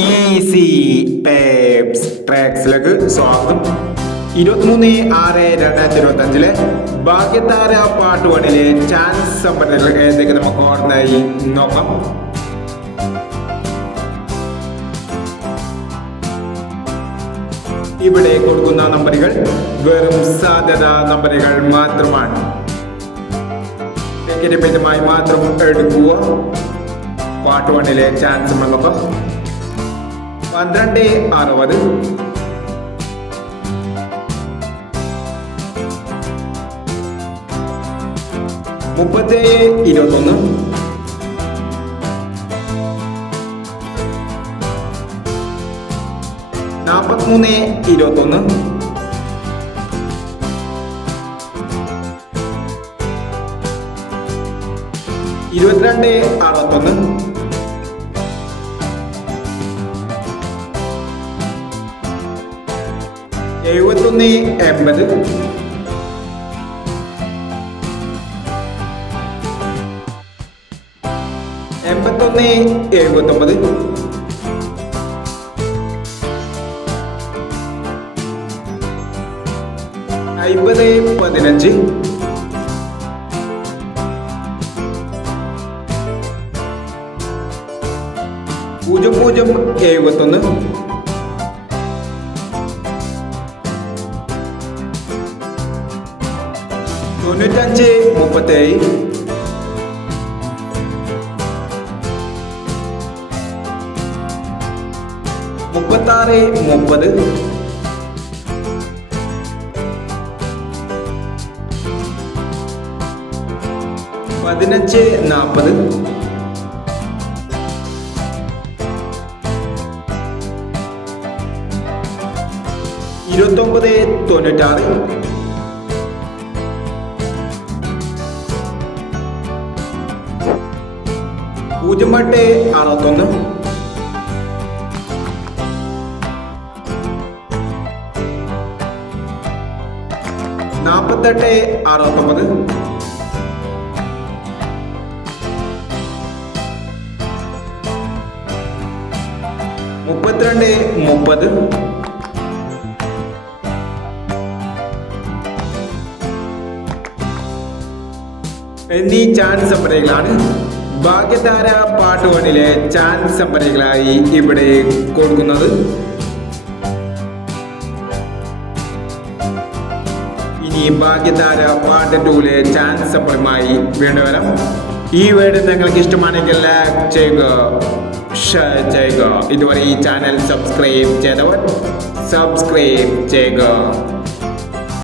Easy tapes ട്രാക്സിലേക്ക് സ്വാഗതം. ഇരുപത്തിമൂന്ന് ആറ് രണ്ടായിരത്തി ഇരുപത്തി അഞ്ചിലെ ഭാഗ്യതാര പാട്ട് ചാൻസ് സമ്പന്നകൾ ഏതൊക്കെ നമുക്ക് ഓർമ്മയായി നോക്കാം. ഇവിടെ കൊടുക്കുന്ന നമ്പറുകൾ വെറും സാധ്യത നമ്പറുകൾ മാത്രമാണ്. മാത്രം എടുക്കുക. പാട്ട് വണ്ണിലെ ചാൻസ് നോക്കാം. പന്ത്രണ്ട് അറുപത്. മുപ്പത്തേഴ് ഇരുപത്തൊന്ന്. നാൽപ്പത്തിമൂന്ന് ഇരുപത്തൊന്ന്. ഇരുപത്തിരണ്ട് അറുപത്തൊന്ന്. എഴുപത്തൊന്ന് എൺപത്. എൺപത്തൊന്ന് എഴുപത്തൊമ്പത്. അയ്പത് പതിനഞ്ച്. പൂജ്യം പൂജ്യം എഴുപത്തൊന്ന്. തൊണ്ണൂറ്റഞ്ച് മുപ്പത്തേഴ്. മുപ്പത്താറ് മുപ്പത്. പതിനഞ്ച് നാൽപ്പത് ഇരുപത്തൊമ്പത് തൊണ്ണൂറ്റാറ്. പൂജ്യം എട്ട് അറുപത്തൊന്ന് നാൽപ്പത്തെട്ട് അറുപത്തൊമ്പത്. മുപ്പത്തിരണ്ട് മുപ്പത്. എന്നീ ചാൻസ് സംഭരകളാണ് ഭാഗ്യധാര വണ്ണിലെ ചാൻസ് സംഭരകളായി ഇവിടെ കൊടുക്കുന്നത്. ഇനി ഭാഗ്യധാര പാർട്ട് ടൂലെ ചാൻസ് സമ്പന്നമായി വീണ്ടും ഈ വീഡിയോ നിങ്ങൾക്ക് ഇഷ്ടമാണെങ്കിൽ ലൈക്ക് ചെയ്യുക ഷെയർ ചെയ്യുക. ഇതുവരെ ഈ ചാനൽ സബ്സ്ക്രൈബ് ചെയ്തവർ സബ്സ്ക്രൈബ് ചെയ്യുക.